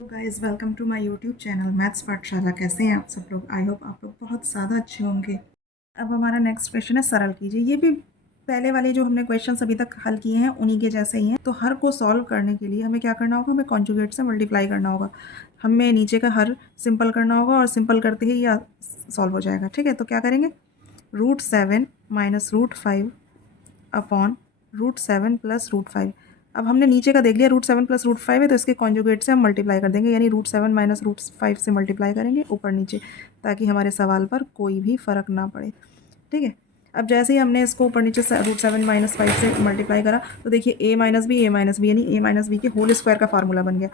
Guys welcome to my YouTube channel maths Pathshala. कैसे हैं आप सब लोग? आई होप आप लोग बहुत ज़्यादा अच्छे होंगे। अब हमारा नेक्स्ट क्वेश्चन है सरल कीजिए। ये भी पहले वाले जो हमने क्वेश्चन अभी तक हल किए हैं उन्हीं के जैसे ही हैं। तो हर को सॉल्व करने के लिए हमें क्या करना होगा? हमें कॉन्जुगेट से मल्टीप्लाई करना होगा। हमें नीचे का हर सिंपल करना होगा और सिंपल करते ही यह सॉल्व हो जाएगा। ठीक है, तो क्या करेंगे? √7 माइनस √5 अपॉन √7 प्लस √5। अब हमने नीचे का देख लिया, √7 प्लस √5 है, तो इसके कॉन्जुगेट से हम मल्टीप्लाई कर देंगे, यानी √7 माइनस √5 से मल्टीप्लाई करेंगे ऊपर नीचे, ताकि हमारे सवाल पर कोई भी फ़र्क ना पड़े। ठीक है, अब जैसे ही हमने इसको ऊपर नीचे √7 माइनस 5 से मल्टीप्लाई करा, तो देखिए a माइनस बी यानी a माइनस बी के होल स्क्वायर का फार्मूला बन गया।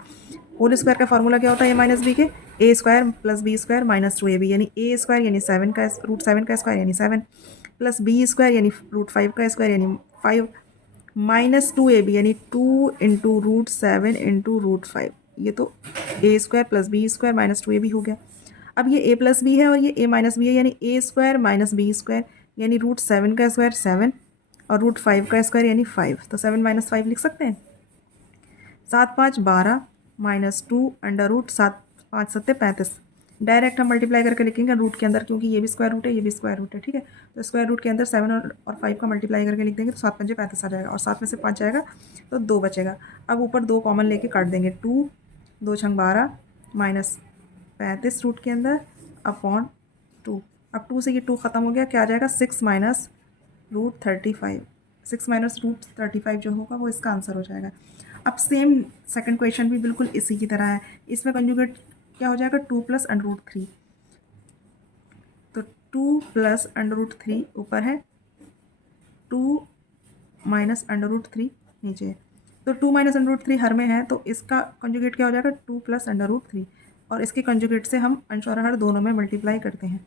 होल स्क्वायर का फार्मूला क्या होता है? a माइनस बी के a square plus b square minus 2ab, यानी a स्क्वायर यानी 7 का √7 का स्क्वायर यानी 7 प्लस बी स्क्वायर यानी √5 का स्क्वायर यानी 5 माइनस 2ab यानी 2 इंटू √7 इंटू √5। ये तो a square plus b square minus 2ab हो गया। अब ये a प्लस बी है और ये a माइनस बी है, यानी a square minus b square यानी √7 का स्क्वायर 7 और √5 का स्क्वायर यानी 5। तो 7 माइनस 5 लिख सकते हैं। 7 5 12 माइनस 2 अंडर रूट 7 5 7 35। डायरेक्ट हम मल्टीप्लाई करके लिखेंगे रूट के अंदर, क्योंकि ये भी स्क्वायर रूट है, ये भी स्क्वायर रूट है। ठीक है, तो स्क्वायर रूट के अंदर 7 और 5 का मल्टीप्लाई करके लिख देंगे, तो 7 5 35 आ जाएगा और 7 में से 5 जाएगा तो 2 बचेगा। अब ऊपर 2 कॉमन लेके काट देंगे। 2 2 छंग 12 माइनस 35 रूट के अंदर अपॉन 2। अब 2 से ये 2 ख़त्म हो गया, क्या आ जाएगा? 6 माइनस √35। 6 माइनस √35 जो होगा वो इसका आंसर हो जाएगा। अब सेम सेकंड क्वेश्चन भी बिल्कुल इसी की तरह है। इसमें कंजुगेट क्या हो जाएगा? 2 प्लस √3। तो 2 प्लस √3 ऊपर है, 2 माइनस √3 नीचे है। तो 2 माइनस √3 हर में है, तो इसका कंजुगेट क्या हो जाएगा? 2 प्लस √3, और इसके कंजुगेट से हम अंश और हर दोनों में मल्टीप्लाई करते हैं,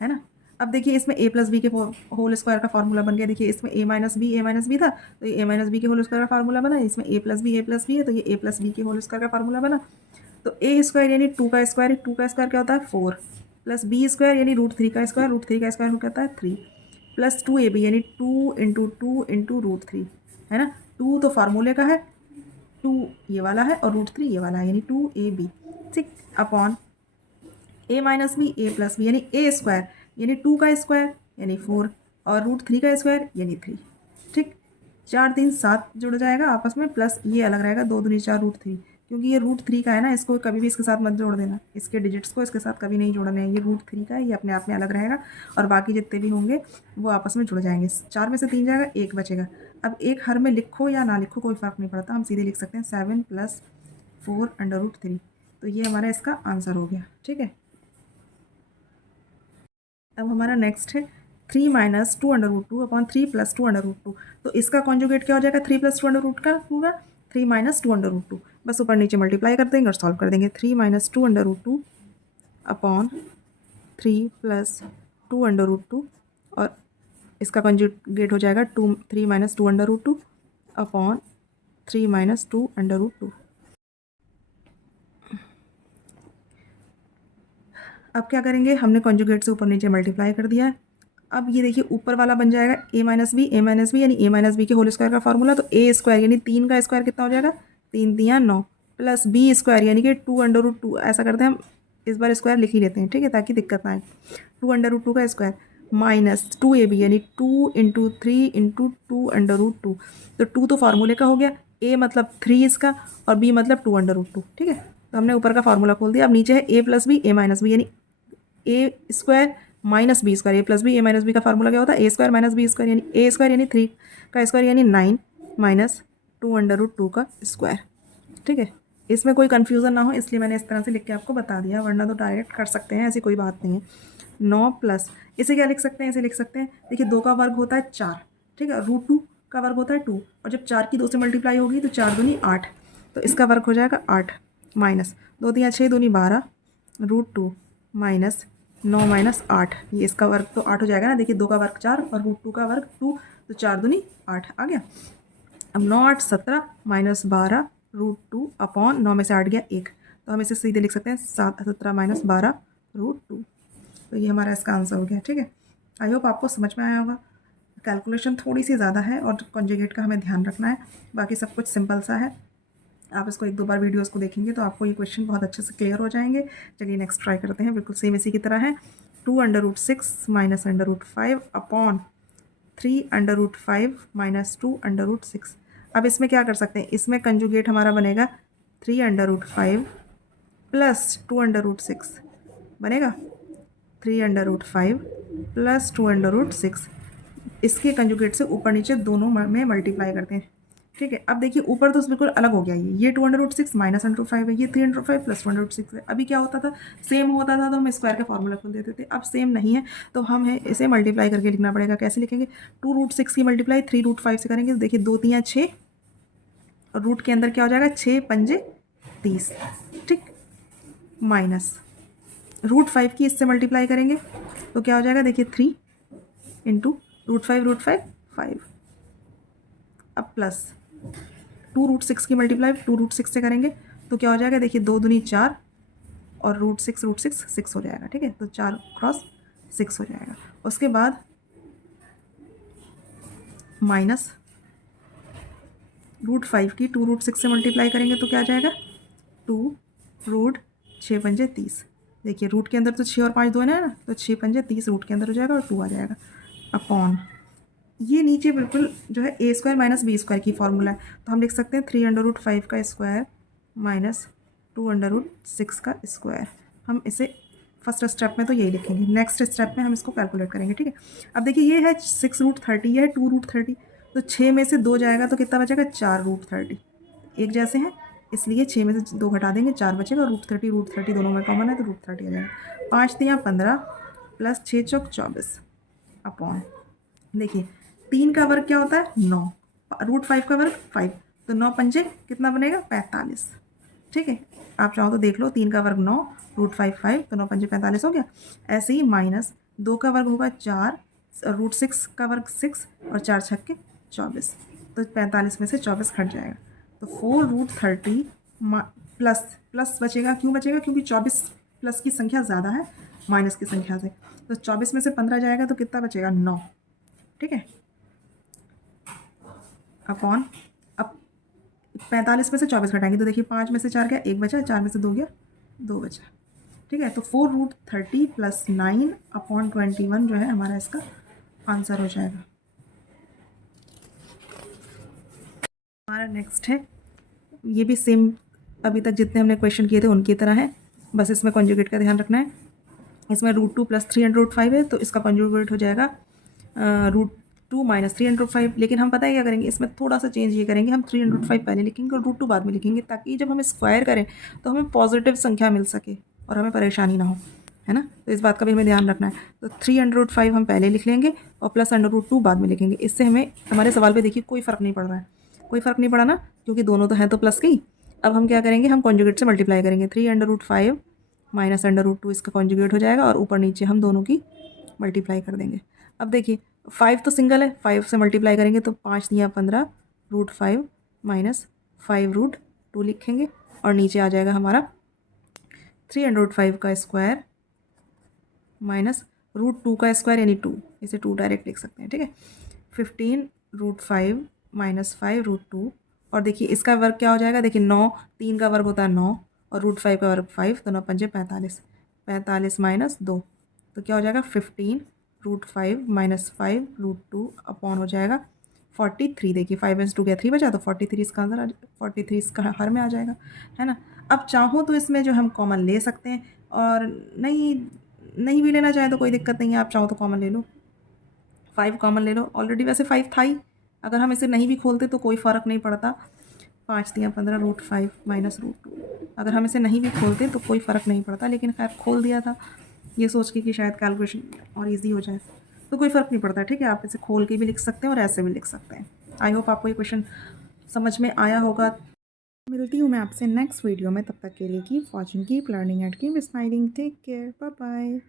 है ना। अब देखिए इसमें a प्लस बी के होल स्क्वायर का फार्मूला बन गया। देखिए इसमें a माइनस बी था, तो ये a माइनस बी के होल स्क्वायर का फार्मूला बना। इसमें a प्लस बी है, तो ये a प्लस बी के होल स्क्वायर का फार्मूला बना। तो a स्क्वायर यानी 2 का स्क्वायर, 2 का स्क्वायर क्या होता है? 4 प्लस बी स्क्वायर यानी √3 का स्क्वायर, √3 का स्क्वायर क्या होता है? 3 प्लस 2ab यानी 2 इंटू √3, है ना। 2 तो फार्मूले का है, 2 ये वाला है और √3 ये वाला है, यानी 2ab। ठीक, upon a minus b a plus b यानी a स्क्वायर यानी 2 का स्क्वायर यानी 4 और √3 का स्क्वायर यानी 3। ठीक, 4 3 7 जुड़ जाएगा आपस में, प्लस ये अलग रहेगा, 2 दूनी 4 √3, क्योंकि ये √3 का है ना, इसको कभी भी इसके साथ मत जोड़ देना, इसके डिजिट्स को इसके साथ कभी नहीं जोड़ना है। ये √3 का है, ये अपने आप में अलग रहेगा और बाकी जितने भी होंगे वो आपस में जुड़ जाएंगे। 4 में से 3 जाएगा, 1 बचेगा। अब एक हर में लिखो या ना लिखो कोई फ़र्क नहीं पड़ता, हम सीधे लिख सकते हैं 7 प्लस 4 अंडर √3। तो ये हमारा इसका आंसर हो गया। ठीक है, अब हमारा नेक्स्ट है 3 minus 2 under √2 upon 3 plus 2 under √2। तो इसका कॉन्जुगेट क्या हो जाएगा? 3 प्लस 2 अंडर रूट का होगा 3 माइनस 2 अंडर √2। बस ऊपर नीचे मल्टीप्लाई कर देंगे और सॉल्व कर देंगे। 3 minus 2 under √2 upon 3 plus 2 under √2, और इसका कॉन्जुगेट हो जाएगा 3 minus 2 under √2 upon 3 minus 2 under √2। अब क्या करेंगे? हमने कॉन्जुगेट से ऊपर नीचे मल्टीप्लाई कर दिया है। अब ये देखिए ऊपर वाला बन जाएगा a माइनस बी यानी a माइनस बी के होल स्क्वायर का फार्मूला। तो a स्क्वायर यानी 3 का स्क्वायर कितना हो जाएगा? 3 3 9 प्लस बी स्क्वायर यानी कि 2 अंडर √2। ऐसा करते हैं हम, इस बार स्क्वायर लिख ही लेते हैं, ठीक है, ताकि दिक्कत ना आए। 2 अंडर √2 का स्क्वायर माइनस 2ab यानी 2 इंटू 3 इंटू 2 अंडर √2। तो 2 तो फार्मूले का हो गया, a मतलब 3 इसका और b मतलब 2 अंडर √2। ठीक है, तो हमने ऊपर का फार्मूला खोल दिया। अब नीचे है a प्लस बी यानी ए स्क्वायर माइनस बी स्क्वायर। ए प्लस बी माइनस बी का फार्मूला क्या होता है? ए स्क्वायर माइनस बी स्क्वायर, यानी ए स्क्वायर यानी 3 का स्क्वायर यानी 9 माइनस 2 अंडर √2 का स्क्वायर। ठीक है, इसमें कोई कन्फ्यूज़न ना हो इसलिए मैंने इस तरह से लिख के आपको बता दिया, वरना तो डायरेक्ट कर सकते हैं, ऐसी कोई बात नहीं है। 9 प्लस इसे क्या लिख सकते हैं? इसे लिख सकते हैं, देखिए 2 का वर्ग होता है 4, ठीक है, √2 का वर्ग होता है 2, और जब 4 की 2 से मल्टीप्लाई होगी तो 4 दूनी 8, तो इसका वर्ग हो जाएगा 8 माइनस 2 3 6 दूनी 12 √2 माइनस 9 माइनस 8, ये इसका वर्ग तो 8 हो जाएगा ना। देखिए 2 का वर्ग 4 और √2 का वर्ग 2, तो 4 दूनी 8 आ गया। अब 9 8 17 माइनस 12 √2 अपॉन 9 में से 8 गया 1, तो हम इसे सीधे लिख सकते हैं 17 माइनस 12 √2। तो ये हमारा इसका आंसर हो गया। ठीक है, आई होप आपको समझ में आया होगा। कैलकुलेशन थोड़ी सी ज़्यादा है और कॉन्जुगेट का हमें ध्यान रखना है, बाकी सब कुछ सिंपल सा है। आप इसको 1-2 बार वीडियोज़ को देखेंगे तो आपको ये क्वेश्चन बहुत अच्छे से क्लियर हो जाएंगे। चलिए नेक्स्ट ट्राई करते हैं, बिल्कुल सेम इसी की तरह है। 2√6 माइनस √5 अपॉन 3√5 माइनस 2√6। अब इसमें क्या कर सकते हैं, इसमें कंजुगेट हमारा बनेगा 3√5 प्लस 2√6 बनेगा 3√5 प्लस 2√6। इसके कंजुगेट से ऊपर नीचे दोनों में मल्टीप्लाई करते हैं। ठीक है, अब देखिए ऊपर तो बिल्कुल अलग हो गया, ये 2√6 माइनस √5 है, ये 3√5 प्लस 2√6 है। अभी क्या होता था, सेम होता था तो हम स्क्वायर का फॉर्मूला खोल देते थे। अब सेम नहीं है तो हम है इसे मल्टीप्लाई करके लिखना पड़ेगा। कैसे लिखेंगे, 2√6 की मल्टीप्लाई 3√5 से करेंगे तो देखिए 2 3 6 और रूट के अंदर क्या हो जाएगा 6 पंजे 30। ठीक, माइनस √5 की इससे मल्टीप्लाई करेंगे तो क्या हो जाएगा, देखिए 3 इंटू √5 5। अब प्लस 2√6 की मल्टीप्लाई 2√6 से करेंगे तो क्या हो जाएगा, देखिए 2 दूनी 4 और √6 6 हो जाएगा। ठीक है, तो 4 क्रॉस 6 हो जाएगा। उसके बाद माइनस √5 की 2√6 से मल्टीप्लाई करेंगे तो क्या आ जाएगा, 2√6 पंजे 30। देखिए रूट के अंदर तो 6 और 5 दो है ना, तो 6 पंजे 30 रूट के अंदर हो जाएगा और 2 आ जाएगा अपॉन ये नीचे बिल्कुल जो है a² माइनस b² की फॉर्मूला है, तो हम लिख सकते हैं 3√5 का स्क्वायर माइनस 2√6 का स्क्वायर। हम इसे फर्स्ट स्टेप में तो यही लिखेंगे, नेक्स्ट स्टेप में हम इसको कैलकुलेट करेंगे। ठीक है, अब देखिए ये है 6√30, ये है 2√30, तो 6 में से 2 जाएगा तो कितना बचेगा, 4√30। एक जैसे हैं इसलिए 6 में से 2 घटा देंगे, 4 बचेगा और √30 दोनों में कॉमन है तो √30 आ जाएगा। 5 दिया 15 प्लस 6 चौक 24 अपॉन देखिए 3 का वर्ग क्या होता है 9, √5 का वर्ग 5, तो 9 पंजे कितना बनेगा 45। ठीक है, आप चाहो तो देख लो, 3 का वर्ग 9, √5 5, तो 9 पंजे 45 हो गया। ऐसे ही माइनस 2 का वर्ग होगा 4, √6 का वर्ग 6 और 4 छक्के 24, तो 45 में से 24 घट जाएगा तो 4√30 प्लस प्लस बचेगा। क्यों बचेगा, क्योंकि 24 प्लस की संख्या ज़्यादा है माइनस की संख्या से, तो 24 में से 15 जाएगा तो कितना बचेगा 9। ठीक है, अपॉन अब 45 में से 24 घटाएंगे तो देखिए 5 में से 4 गया 1 बचा, 4 में से 2 गया 2 बचा। ठीक है, तो 4√30 प्लस 9 अपॉन 21 जो है हमारा इसका आंसर हो जाएगा। हमारा नेक्स्ट है, ये भी सेम अभी तक जितने हमने क्वेश्चन किए थे उनकी तरह है, बस इसमें कॉन्जुगेट का ध्यान रखना है। इसमें √2 प्लस 3√5 है तो इसका कॉन्जुगेट हो जाएगा √2 माइनस 3√5। लेकिन हम पता है क्या करेंगे, इसमें थोड़ा सा चेंज ये करेंगे, हम 3√5 पहले लिखेंगे और √2 बाद में लिखेंगे, ताकि जब हम स्क्वायर करें तो हमें पॉजिटिव संख्या मिल सके और हमें परेशानी ना हो, है ना। तो इस बात का भी हमें ध्यान रखना है। तो 3√5 हम पहले लिख लेंगे और प्लस √2 बाद में लिखेंगे। इससे हमें हमारे सवाल पे देखिए कोई फ़र्क नहीं पड़ रहा है, कोई फ़र्क नहीं पड़ा ना, क्योंकि दोनों तो हैं तो प्लस के ही। अब हम क्या करेंगे, हम कॉन्जुगेट से मल्टीप्लाई करेंगे, 3√5 माइनस √2 इसका कॉन्जुगेट हो जाएगा और ऊपर नीचे हम दोनों की मल्टीप्लाई कर देंगे। अब देखिए 5 तो सिंगल है, 5 से मल्टीप्लाई करेंगे तो 5 दिया 15 √5 माइनस 5√2 लिखेंगे और नीचे आ जाएगा हमारा 305 का स्क्वायर माइनस √2 का स्क्वायर यानी 2, इसे 2 डायरेक्ट लिख सकते हैं। ठीक है, 15√5 माइनस 5√2 और देखिए इसका वर्ग क्या हो जाएगा, देखिए 9, 3 का वर्ग होता है 9 और √5 का वर्ग 5, तो 9 पंजे 45, 45 माइनस 2 तो क्या हो जाएगा 15√5 माइनस 5√2 अपॉन हो जाएगा 43। देखिए 5 में से 2 गया 3 बचा, तो 43 इसका आंसर 43 इसका हर में आ जाएगा, है ना। अब चाहो तो इसमें जो हम कॉमन ले सकते हैं और नहीं भी लेना चाहें तो कोई दिक्कत नहीं है, आप चाहो तो कॉमन ले लो, 5 कॉमन ले लो, ऑलरेडी वैसे 5 था ही। अगर हम इसे नहीं भी खोलते तो कोई फ़र्क नहीं पड़ता, 5 दिया 15 √5 माइनस √2, अगर हम इसे नहीं भी खोलते तो कोई फ़र्क नहीं पड़ता, लेकिन खैर खोल दिया था ये सोच के कि शायद कैलकुलेशन और ईजी हो जाए, तो कोई फ़र्क नहीं पड़ता। ठीक है, आप इसे खोल के भी लिख सकते हैं और ऐसे भी लिख सकते हैं। आई होप आपको ये क्वेश्चन समझ में आया होगा। मिलती हूँ मैं आपसे नेक्स्ट वीडियो में, तब तक के लिए keep watching, keep learning and keep smiling. Take care, bye bye.